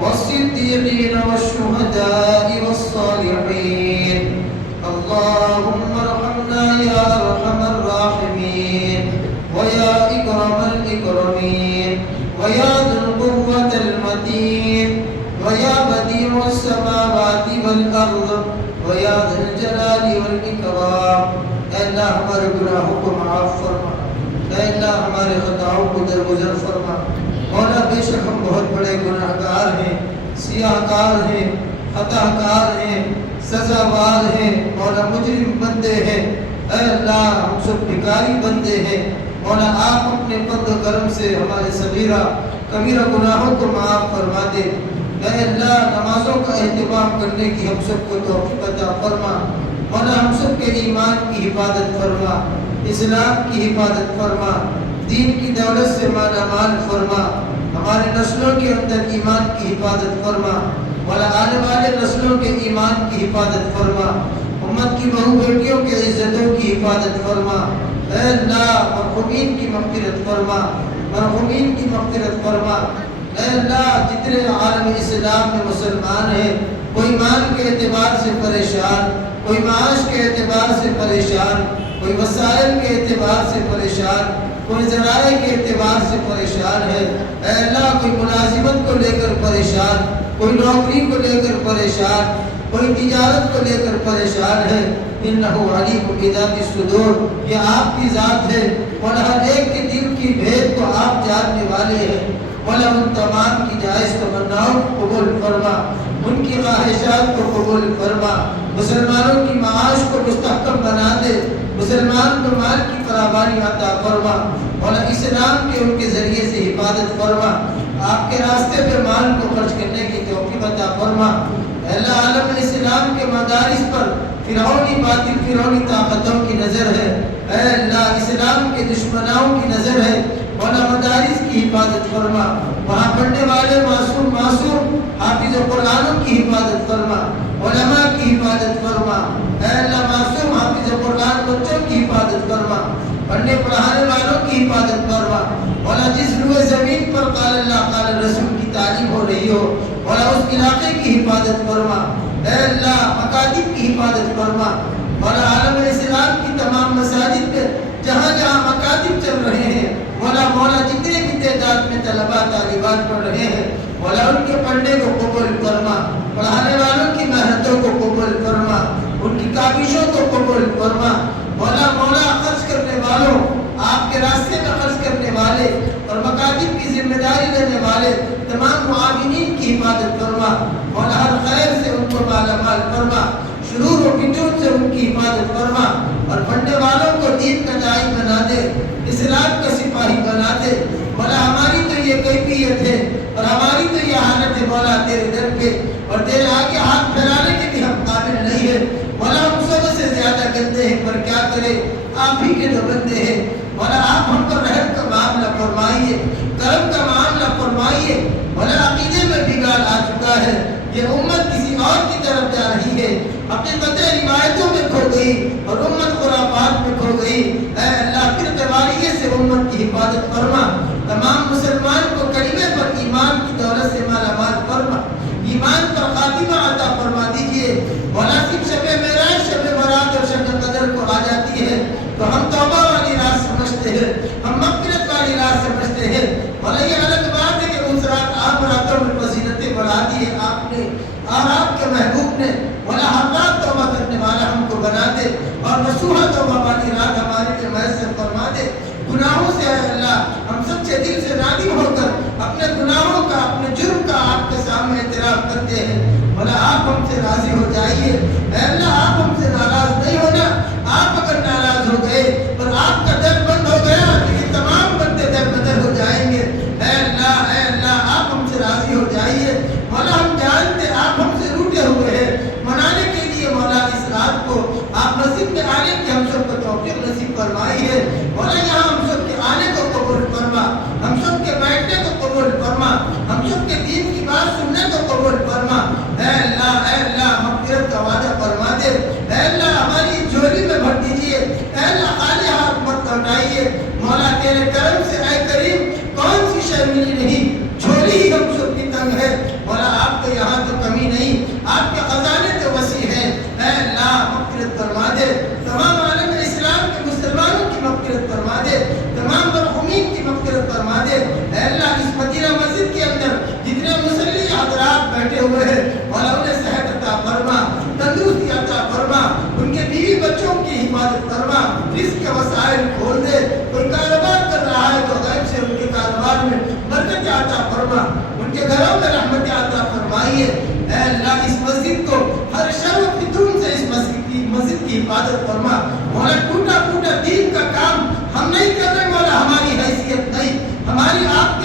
والصديقين والشهداء والصالحين اللهم ارحمنا يا أرحم الراحمين ويا إكرم الإكرمين ويا ذو القوة المتين ويا بديع السماوات والأرض ويا ذا الجلال والإكرام اے اللہ ہمارے گناہوں کو معاف فرما اے اللہ ہمارے خطاؤں کو درگزر فرما مولا بے شک ہم بہت بڑے گناہگار ہیں سیاہ کار ہیں خطا کار ہیں سزاوار ہیں مولا مجرم بندے ہیں اے اللہ ہم سب بھکاری بندے ہیں مولا آپ اپنے فضل و کرم سے ہمارے صغیرہ کبیرہ گناہوں کو معاف فرما دے اے اللہ نمازوں کا اہتمام کرنے کی ہم سب کو توفیق عطا فرما مولا ہم سب کے ایمان کی حفاظت فرما اسلام کی حفاظت فرما دین کی دولت سے مالا مال فرما ہمارے نسلوں کے اندر ایمان کی حفاظت فرما مولا آنے والے نسلوں کے ایمان کی حفاظت فرما امت کی بہو بیٹیوں کے عزتوں کی حفاظت فرما اے اللہ مرحومین کی مغفرت فرما مرحومین کی مغفرت فرما اے اللہ جتنے عالم اسلام میں مسلمان ہیں کوئی مال کے اعتبار سے پریشان کوئی معاش کے اعتبار سے پریشان کوئی وسائل کے اعتبار سے پریشان کوئی ذرائع کے اعتبار سے پریشان ہے اے اللہ کوئی ملازمت کو لے کر پریشان کوئی نوکری کو لے کر پریشان کوئی تجارت کو لے کر پریشان ہے انہ علیم بذات الصدور یہ آپ کی ذات ہے اور ہر ایک کے دل کی بھید کو آپ جاننے والے ہیں مولا ان تمام کی جائز تمناؤں کو قبول فرما ان کی خواہشات کو قبول فرما مسلمانوں کی معاش کو مستحکم بنا دے مسلمان کو مال کی فراوانی عطا فرما مولا اسلام کے ان کے ذریعے سے حفاظت فرما آپ کے راستے پہ مال کو خرچ کرنے کی توفیق عطا فرما اللہ عالم اسلام کے مدارس پر فرعونی باطل فرعونی طاقتوں کی نظر ہے اے اللہ اسلام کے دشمناؤں کی نظر ہے مولا مدارس کی حفاظت فرما وہاں پڑھنے والے معصوم حافظ قرآنوں کی حفاظت فرما علماء کی حفاظت فرما اے اللہ معصوم حافظ قرآن بچوں کی حفاظت فرما پڑھنے پڑھانے والوں کی حفاظت فرما مولا جس روئے زمین پر قال اللہ قال رسول کی تعلیم ہو رہی ہو مولا اس علاقے کی حفاظت فرما اے اللہ مکاتب کی حفاظت فرما مولا عالم اسلام کی تمام مساجد میں جہاں جہاں مکاتب چل رہے ہیں مولا جتنے بھی تعداد میں طلباء طالبات پڑھ رہے ہیں مولا ان کے پڑھنے کو قبول فرما پڑھانے والوں کی محنتوں کو قبول فرما ان کی کاوشوں کو قبول فرما مولا خرچ کرنے والوں آپ کے راستے میں خرچ کرنے والے اور مکاتب کی ذمہ داری لینے والے تمام معاونین کی حفاظت فرما مولا ہر خیر سے ان کو مالا مال فرما شرور و فتون سے ان کی حفاظت فرما اور پڑھنے والوں کو دین کا داعی بنا دے اسلام کا سپاہی بنا دے مولا ہماری تو یہ کیفیت ہے اور ہماری تو یہ حالت ہے مولا تیرے در پہ اور تیرے آگے ہاتھ پھیلانے کے بھی ہم قابل نہیں ہے مولا ہم سب سے زیادہ گندے ہیں پر کیا کرے آپ ہی کے تو بندے ہیں مولا آپ ہم پر رحم کا معاملہ فرمائیے کرم کا معاملہ فرمائیے مولا عقیدے میں بگاڑ آ چکا ہے یہ امت کسی اور کی طرف جا رہی ہے حقیقت روایتوں میں کھو گئی اور امت خرافات میں کھو گئی اے اللہ پھر تواریے سے امت کی حفاظت فرما تمام مسلمان کو کلمے پر ایمان کی دولت سے مالا مال فرما ایمان پر خاتمہ عطا فرما دیجئے مولا صرف شب معراج شب برات اور شب قدر کو آ جاتی ہے تو ہم توبہ والی رات سمجھتے ہیں ہم مغفرت والی رات سمجھتے ہیں مولا یہ الگ بات ہے کہ اس رات آپ راتوں میں فضیلتیں بڑھا دی ہے آپ نے اور آپ کے محبوب نے مولا ہر رات توبہ کرنے والا ہم کو بنا دے اور نصوحہ توبہ والی رات ہمارے لیے میسر فرما دے گناہوں سے اے اللہ ہم سچے دل سے نادم ہو کر اپنے گناہوں کا اپنے جرم کا آپ کے سامنے اعتراف کرتے ہیں مولا آپ آپ ہم سے راضی ہو جائیے. اے اللہ آپ ہم سے ناراض نہیں ہونا. آپ اگر ناراض ہو گئے اور آپ کا در بند ہو گیا تو یہ تمام بندے در بدر ہو جائیں گے. اے اللہ آپ ہم سے راضی ہو جائیے. مولا ہم جانتے آپ ہم سے روٹے ہوئے ہیں. منانے کے لیے مولا اس رات کو آپ مسجد میں آنے کی ہم سب کو توفیق نصیب فرمائی ہے. مولا یہاں ہم سب کے آنے کو قبول فرما, ہم سب کے بیٹھنے کو قبول فرما, ہم سب کے دین کی بات سننے کو قبول فرما. اے اللہ مغفرت کا وعدہ فرما دے. اے اللہ ہماری جھولی میں بھر دیجیے. اے اللہ خالی ہاتھ مت لوٹائیے. مولا تیرے کرم سے اے کریم کون سی شے ملی نہیں, جھولی ہی ہم سب کی تنگ ہے. مولا آپ کو یہاں تو کمی نہیں, آپ کے خزانے تو وسیع ہیں. اے اللہ مغفرت فرما دے. تمام عالم اسلام کے مسلمانوں کی مغفرت فرما دے. تمام مرحومین کی مغفرت فرما دے. اے اللہ اس مدینہ مسجد کے اندر جتنے مصلی حضرات بیٹھے ہوئے ہیں مولا انہیں صحت عطا فرما, تندرستی عطا فرما, ان کے بیوی بچوں کی حفاظت فرما, رزق کے وسائل کھول دے. کوئی کاروبار کر رہا ہے تو غیب سے ان کے کاروبار میں برکت عطا فرما, ان کے گھروں میں رحمت عطا فرمائیے. اے اللہ اس مسجد کو ہر شر و فتون سے اس مسجد کی حفاظت فرما. مولا ٹوٹا ٹوٹا دین کا کام ہم نہیں کر رہے مولا, ہماری حیثیت نہیں, ہماری آپ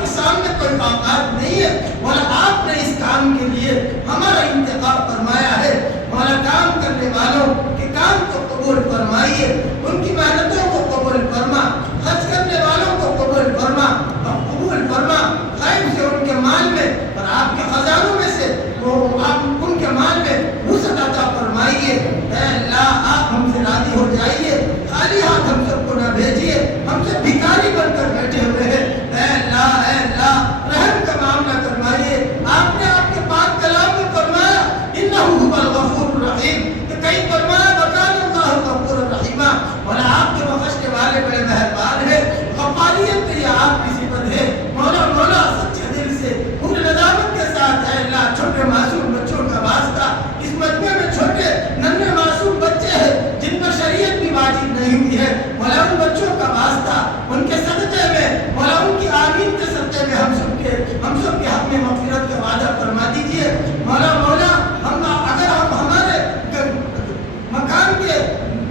کے سامنے کوئی اوقات نہیں ہے. مولا آپ نے اس کام کے لیے ہمارا انتخاب فرمایا ہے. مولا کام کرنے والوں کے کام کو قبول فرمائیے, ان کی محنتوں کو قبول فرما, خرچ کرنے والوں کو قبول فرما اور قبول فرما. غیب سے ان کے مال میں اور آپ کے خزانوں میں سے وہ آپ ان کے مال میں وسعت عطا فرمائیے. اے اللہ آپ ہم سے راضی ہو جائیے, خالی ہاتھ ہم سب کو نہ بھیجیے, ہم سے بھکاری بن کر بیٹھے ہوئے ہیں. اے اللہ رحم کا معاملہ فرمائیے. آپ نے آپ کے پاک کلام میں فرمایا انہ هو الغفور الرحیم, کہ کہیں فرمایا وکان اللہ غفور الرحیم. مولا آپ کے بخشنے والے بڑے مہربان ہیں, غفاریت تو یہ آپ کی صفت ہے. مولا سچے دل سے پورے ندامت کے ساتھ اے اللہ چھوٹے معصوم بچوں کا واسطہ, اس مجمع میں چھوٹے ننھے معصوم بچے ہیں جن پر شریعت بھی واجب نہیں ہوئی ہے, مولا ان بچوں کا واسطہ ان کے صدقے میں مولا ان کی آمین کے صدقے میں ہم سب کے حق میں مغفرت کا وعدہ فرما دیجیے. مولا ہم اگر ہمارے مکان کے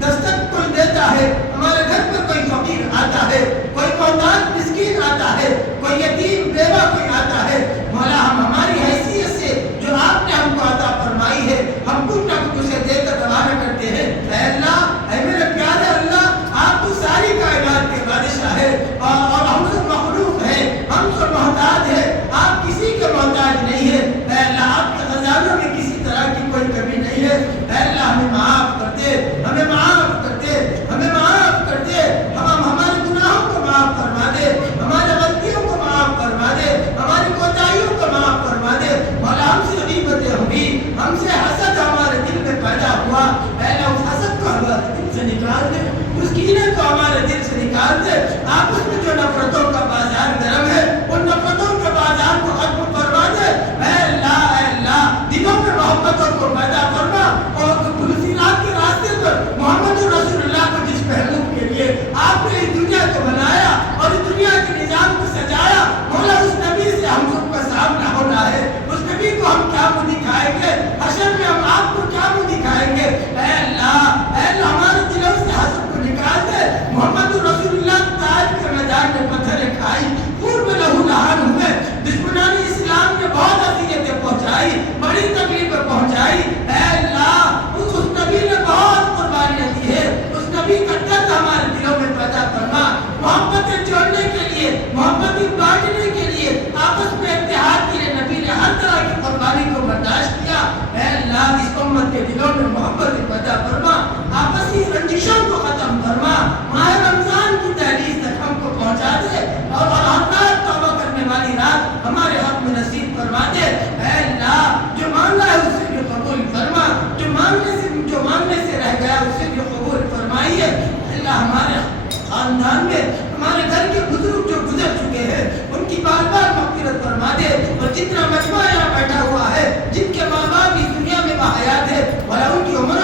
دستک کوئی دیتا ہے, ہمارے گھر پر کوئی فقیر آتا ہے, کوئی محتاج مسکین آتا ہے, کوئی یتیم بیوہ کوئی آتا ہے, مولا ہم ہماری حیثیت سے جو آپ نے ہم کو عطا فرمائی ہے ہم کچھ نہ کچھ اسے دے کر روانہ کرتے ہیں. اے اللہ اے میرے پیارے اللہ آپ تو ساری کائنات کے بادشاہ ہے اور ہم سب مخلوق ہیں, ہم سب محتاج ہیں, آپ کسی کے محتاج نہیں ہے. اے اللہ آپ کے خزانوں میں کسی طرح کی کوئی کمی نہیں ہے. اے اللہ ہمیں معاف کر دے, ہمیں معاف کر دے, ہمیں معاف کر دے. ہم ہمارے گناہوں کو معاف فرما دے, ہمارے غلطیوں کو معاف فرما دے, ہماری کوتاہیوں کو معاف فرما دے. مولا ہم سے غیبتیں ہوئی, ہم سے حسد ہمارے دل میں پیدا ہوا, اے اللہ اس حسد کو ہمارے دل سے نکال دے, اس کینے کو ہمارے دل سے نکال دے. آپس میں جو نفرتوں کا بازار گرم ہے ان نفرتوں کے بازار کو ختم فرما دے. اے اللہ دلوں میں محبتوں کو پیدا فرما اور رات کے راستے پر محمد رسول اللہ کو جس پہلو کے لیے آپ نے اس دنیا کو بنایا اور اس دنیا کے نظام کو سجایا, مولا اس نبی سے ہم سب کا سامنا ہونا ہے. اس نبی کو ہم کیا منہ دکھائیں گے, حشر میں ہم آپ کو کیا منہ دکھائیں گے. اے اللہ ہمارے دلوں سے حسد کو نکال دے. محمد رسول اللہ طائف کے میدان میں پتھریں کھائی, خون میں لہو لہان ہوئے, دشمنان اسلام نے بہت اذیتیں پہنچائی, بڑی تکلیفیں پہنچائی. اے اللہ اس نبی نے بہت قربانیاں دی ہے, اس نبی کا درد ہمارے دلوں میں پیدا فرما. محبتیں جوڑنے کے لیے, محبتیں بانٹنے کے لیے, آپس میں اتحاد کے لیے نبی نے ہر طرح کی قربانی کو برداشت کیا. اے اللہ اس امت کے دلوں میں محبت پیدا فرما, آپسی رنجشوں کو ختم فرما. ماہ رمضان کی تحریر تک ہم کو پہنچا دے اور ہر توبہ کرنے والی رات ہمارے حق میں نصیب فرما دے. اے اللہ جو مانگا ہے اسے بھی قبول فرما, جو مانگنے سے رہ گیا اسے بھی قبول فرمائیے. اللہ ہمارے خاندان میں ہمارے گھر کے بزرگ جو گزر چکے ہیں ان کی بار بار مغفرت فرما دے, اور جتنا مجمع یہاں بیٹھا ہوا ہے جن کے ماں باپ اس دنیا میں باحیات ہے مولا ان کی عمر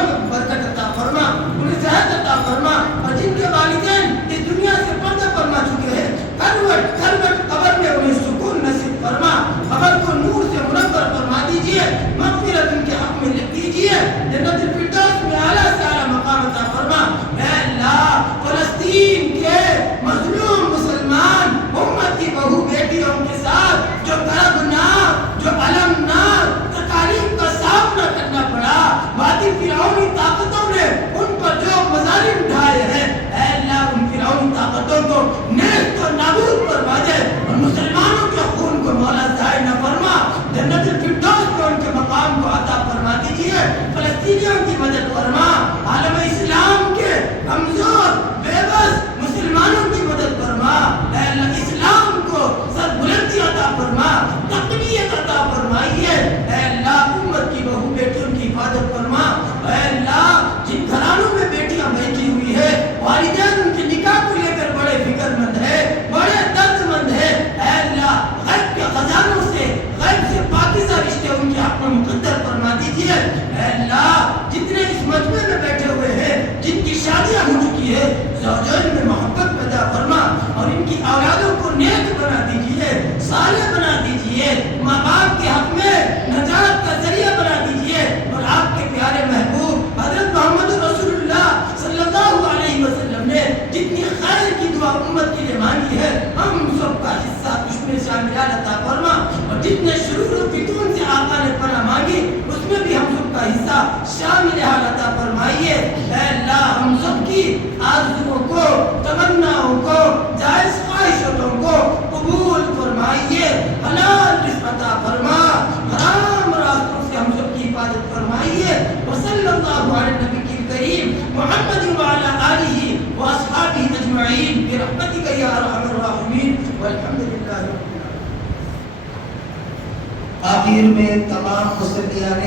آخر میں تمام مصلیان